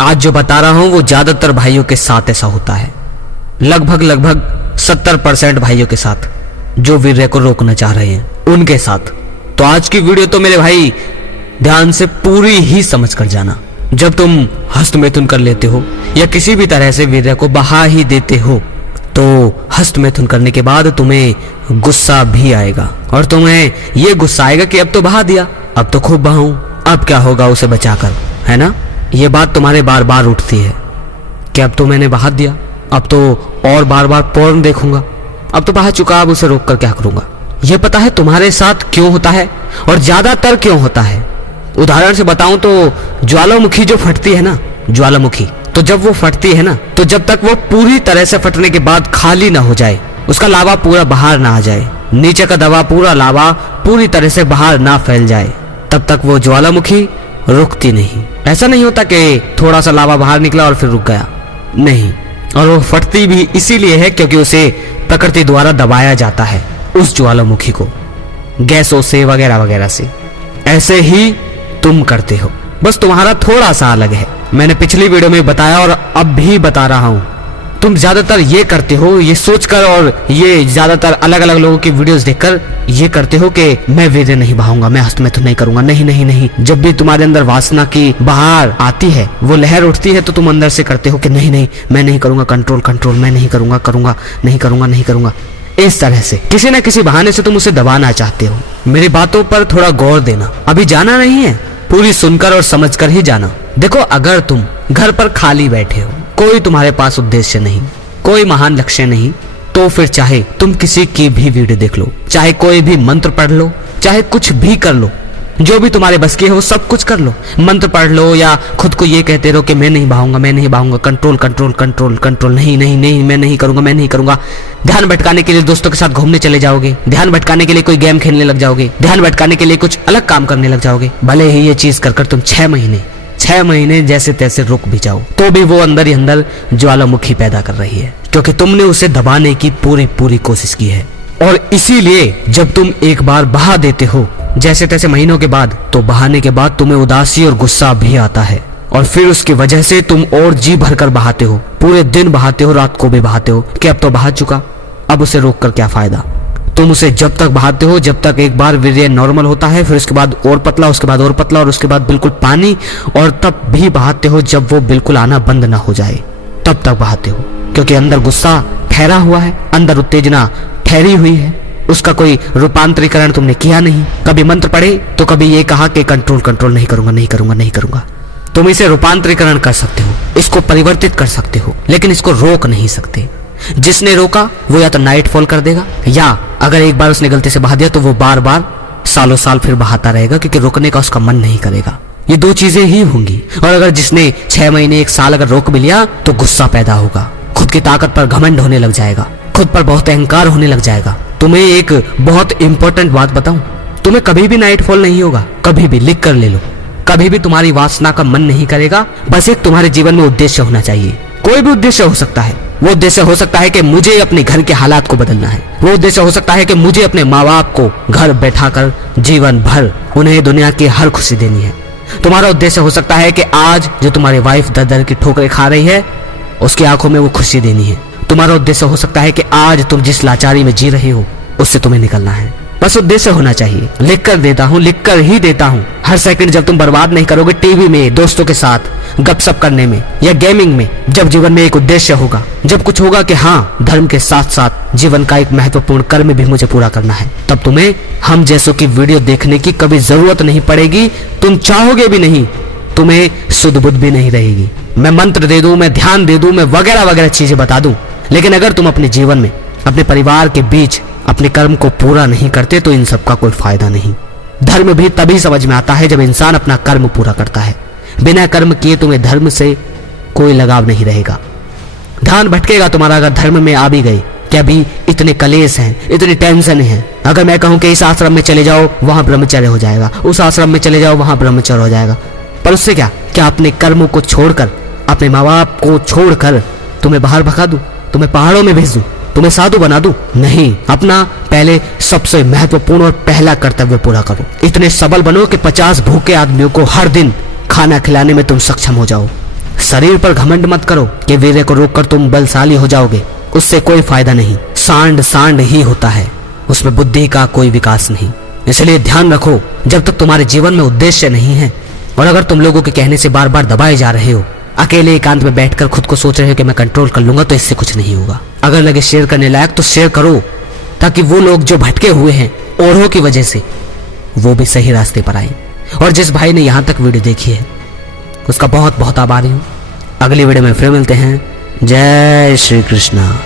आज जो बता रहा हूं वो ज्यादातर भाइयों के साथ ऐसा होता है, लगभग 70% भाइयों के साथ जो वीर्य को रोकना चाह रहे हैं उनके साथ। तो आज की वीडियो तो मेरे भाई ध्यान से पूरी ही समझ कर जाना। जब तुम हस्तमैथुन कर लेते हो या किसी भी तरह से वीर्य को बहा ही देते हो तो हस्तमैथुन करने के बाद तुम्हें गुस्सा भी आएगा और तुम्हें ये गुस्सा आएगा कि अब तो बहा दिया, अब तो खूब बहाऊं, अब क्या होगा उसे बचाकर, है ना। ये बात तुम्हारे बार बार उठती है कि अब तो मैंने बहा दिया, अब तो और बार बार पोर्न देखूंगा, अब तो बहा चुका, अब उसे रोक कर क्या करूंगा। ये पता है तुम्हारे साथ क्यों होता है और ज्यादातर क्यों होता है। उदाहरण से बताऊं तो ज्वालामुखी जो फटती है ना, ज्वालामुखी, तो जब वो फटती है ना तो जब तक वो पूरी तरह से फटने के बाद खाली ना हो जाए, उसका लावा पूरा बाहर ना आ जाए, नीचे का दबा पूरा लावा पूरी तरह से बाहर ना फैल जाए, तब तक वो ज्वालामुखी रुकती नहीं। ऐसा नहीं होता कि थोड़ा सा लावा बाहर निकला और फिर रुक गया, नहीं। और वो फटती भी इसीलिए है क्योंकि उसे प्रकृति द्वारा दबाया जाता है, उस ज्वालामुखी को, गैसों से वगैरह वगैरह से। ऐसे ही तुम करते हो, बस तुम्हारा थोड़ा सा अलग है। मैंने पिछली वीडियो में बताया और अब भी बता रहा हूं। तुम ज्यादातर ये करते हो, ये सोचकर और ये ज्यादातर अलग अलग लोगों की वीडियोस देखकर ये करते हो कि मैं वीर्य नहीं बहाऊंगा, मैं हस्तमैथुन नहीं करूंगा। नहीं नहीं नहीं, जब भी तुम्हारे अंदर वासना की बाहर आती है, वो लहर उठती है, तो तुम अंदर से करते हो कि नहीं नहीं मैं नहीं करूंगा, कंट्रोल कंट्रोल, मैं नहीं करूंगा, करूंगा नहीं करूंगा, नहीं करूंगा। इस तरह से किसी न किसी बहाने से तुम उसे दबाना चाहते हो। मेरी बातों पर थोड़ा गौर देना, अभी जाना नहीं है, पूरी सुनकर और समझकर ही जाना। देखो, अगर तुम घर पर खाली बैठे हो, कोई तुम्हारे पास उद्देश्य नहीं, कोई महान लक्ष्य नहीं, तो फिर चाहे तुम किसी की भी वीडियो देख लो, चाहे कोई भी मंत्र पढ़ लो, चाहे कुछ भी कर लो, जो भी तुम्हारे बस की हो सब कुछ कर लो। मंत्र पढ़ लो या खुद को ये कहते रहो कि मैं नहीं बहाऊंगा, मैं नहीं बहाऊंगा, कंट्रोल कंट्रोल कंट्रोल कंट्रोल, नहीं नहीं नहीं मैं नहीं करूंगा, मैं नहीं करूंगा। ध्यान भटकाने के लिए दोस्तों के साथ घूमने चले जाओगे, ध्यान भटकाने के लिए कोई गेम खेलने लग जाओगे, ध्यान भटकाने के लिए कुछ अलग काम करने लग जाओगे। भले ही ये चीज कर तुम 6 महीने जैसे तैसे रुक भी जाओ, तो भी वो अंदर ही अंदर ज्वालामुखी पैदा कर रही है, क्योंकि तुमने उसे दबाने की पूरी कोशिश की है। और इसीलिए जब तुम एक बार बहा देते हो जैसे तैसे महीनों के बाद, तो बहाने के बाद तुम्हें उदासी और गुस्सा भी आता है और फिर उसकी वजह से तुम और जी भरकर बहाते हो, पूरे दिन बहाते हो, रात को भी बहाते हो कि अब तो बहा चुका, अब उसे रोक कर क्या फायदा। तुम उसे जब तक बहाते हो जब तक एक बार वीर्य नॉर्मल होता है, फिर उसके बाद और पतला, उसके बाद और पतला और उसके बाद बिल्कुल पानी, और तब भी बहाते हो जब वो बिल्कुल आना बंद ना हो जाए, तब तक बहाते हो, क्योंकि अंदर गुस्सा ठहरा हुआ है, अंदर उत्तेजना ठहरी हुई है, उसका कोई रूपांतरीकरण तुमने किया नहीं। कभी मंत्र पढ़े तो कभी ये कहा कि कंट्रोल कंट्रोल, नहीं करूंगा नहीं करूंगा नहीं करूंगा। तुम इसे रूपांतरीकरण कर सकते हो, इसको परिवर्तित कर सकते हो, लेकिन इसको रोक नहीं सकते। जिसने रोका वो या तो नाइटफॉल कर देगा, या अगर एक बार उसने गलती से बहा दिया तो वो बार बार सालों साल फिर बहाता रहेगा, क्योंकि रोकने का उसका मन नहीं करेगा। ये 2 चीजें ही होंगी। और अगर जिसने 6 महीने 1 साल अगर रोक भी लिया तो गुस्सा पैदा होगा, खुद की ताकत पर घमंड होने लग जाएगा, खुद पर बहुत अहंकार होने लग जाएगा। तुम्हें एक बहुत इंपॉर्टेंट बात बताऊं, तुम्हें कभी भी नाइटफॉल नहीं होगा, कभी भी, लिख कर ले लो। कभी भी तुम्हारी वासना का मन नहीं करेगा। बस एक तुम्हारे जीवन में उद्देश्य होना चाहिए। कोई भी उद्देश्य हो सकता है। वो उद्देश्य हो सकता है कि मुझे अपने घर के हालात को बदलना है, वो उद्देश्य हो सकता है कि मुझे अपने माँ बाप को घर बैठाकर जीवन भर उन्हें दुनिया की हर खुशी देनी है। तुम्हारा उद्देश्य हो सकता है कि आज जो तुम्हारी वाइफ दर दर की ठोकरें खा रही है उसकी आंखों में वो खुशी देनी है। तुम्हारा उद्देश्य हो सकता है कि आज तुम जिस लाचारी में जी रहे हो उससे तुम्हें निकलना है। बस उद्देश्य होना चाहिए। लिख कर देता हूँ, लिख कर ही देता हूँ। हर सेकंड जब तुम बर्बाद नहीं करोगे टीवी में, दोस्तों के साथ गपशप करने में या गेमिंग में, जब जीवन में एक उद्देश्य होगा, जब कुछ होगा कि हाँ धर्म के साथ साथ जीवन का एक महत्वपूर्ण कर्म भी मुझे पूरा करना है, तब तुम्हें हम जैसों की वीडियो देखने की कभी जरूरत नहीं पड़ेगी। तुम चाहोगे भी नहीं, तुम्हें सुध बुध भी नहीं रहेगी। मैं मंत्र दे दूं, मैं ध्यान दे दूं, मैं वगैरह वगैरह चीजें बता दूं, लेकिन अगर तुम अपने जीवन में अपने परिवार के बीच अपने कर्म को पूरा नहीं करते तो इन सब का कोई फायदा नहीं। धर्म भी तभी समझ में आता है जब इंसान अपना कर्म पूरा करता है। बिना कर्म किए तुम्हें धर्म से कोई लगाव नहीं रहेगा। ध्यान भटकेगा तुम्हारा अगर धर्म में आ भी गए कि अभी इतने कलेश हैं, इतनी टेंशन है। अगर मैं कहूं कि इस आश्रम में चले जाओ वहां ब्रह्मचर्य हो जाएगा, उस आश्रम में चले जाओ वहां ब्रह्मचर्य हो जाएगा, पर उससे क्या अपने कर्मों को छोड़कर, अपने माँ बाप को छोड़कर तुम्हें बाहर भगा दूं, तुम्हें पहाड़ों में भेज दूं, तुम्हें साधु बना दूं? नहीं, अपना पहले सबसे महत्वपूर्ण और पहला कर्तव्य पूरा करो। इतने सबल बनो कि 50 भूखे आदमियों को हर दिन खाना खिलाने में तुम सक्षम हो जाओ। शरीर पर घमंड मत करो कि वीर्य को रोककर तुम बलशाली हो जाओगे, उससे कोई फायदा नहीं। सांड सांड ही होता है, उसमें बुद्धि का कोई विकास नहीं। इसलिए ध्यान रखो, जब तक तुम्हारे जीवन में उद्देश्य नहीं है और अगर तुम लोगों के कहने से बार बार दबाए जा रहे हो, अकेले एकांत में बैठकर खुद को सोच रहे हो कि मैं कंट्रोल कर लूंगा, तो इससे कुछ नहीं होगा। अगर लगे शेयर करने लायक तो शेयर करो, ताकि वो लोग जो भटके हुए हैं औरों की वजह से, वो भी सही रास्ते पर आए। और जिस भाई ने यहां तक वीडियो देखी है उसका बहुत बहुत आभारी हूं। अगली वीडियो में फिर मिलते हैं। जय श्री कृष्णा।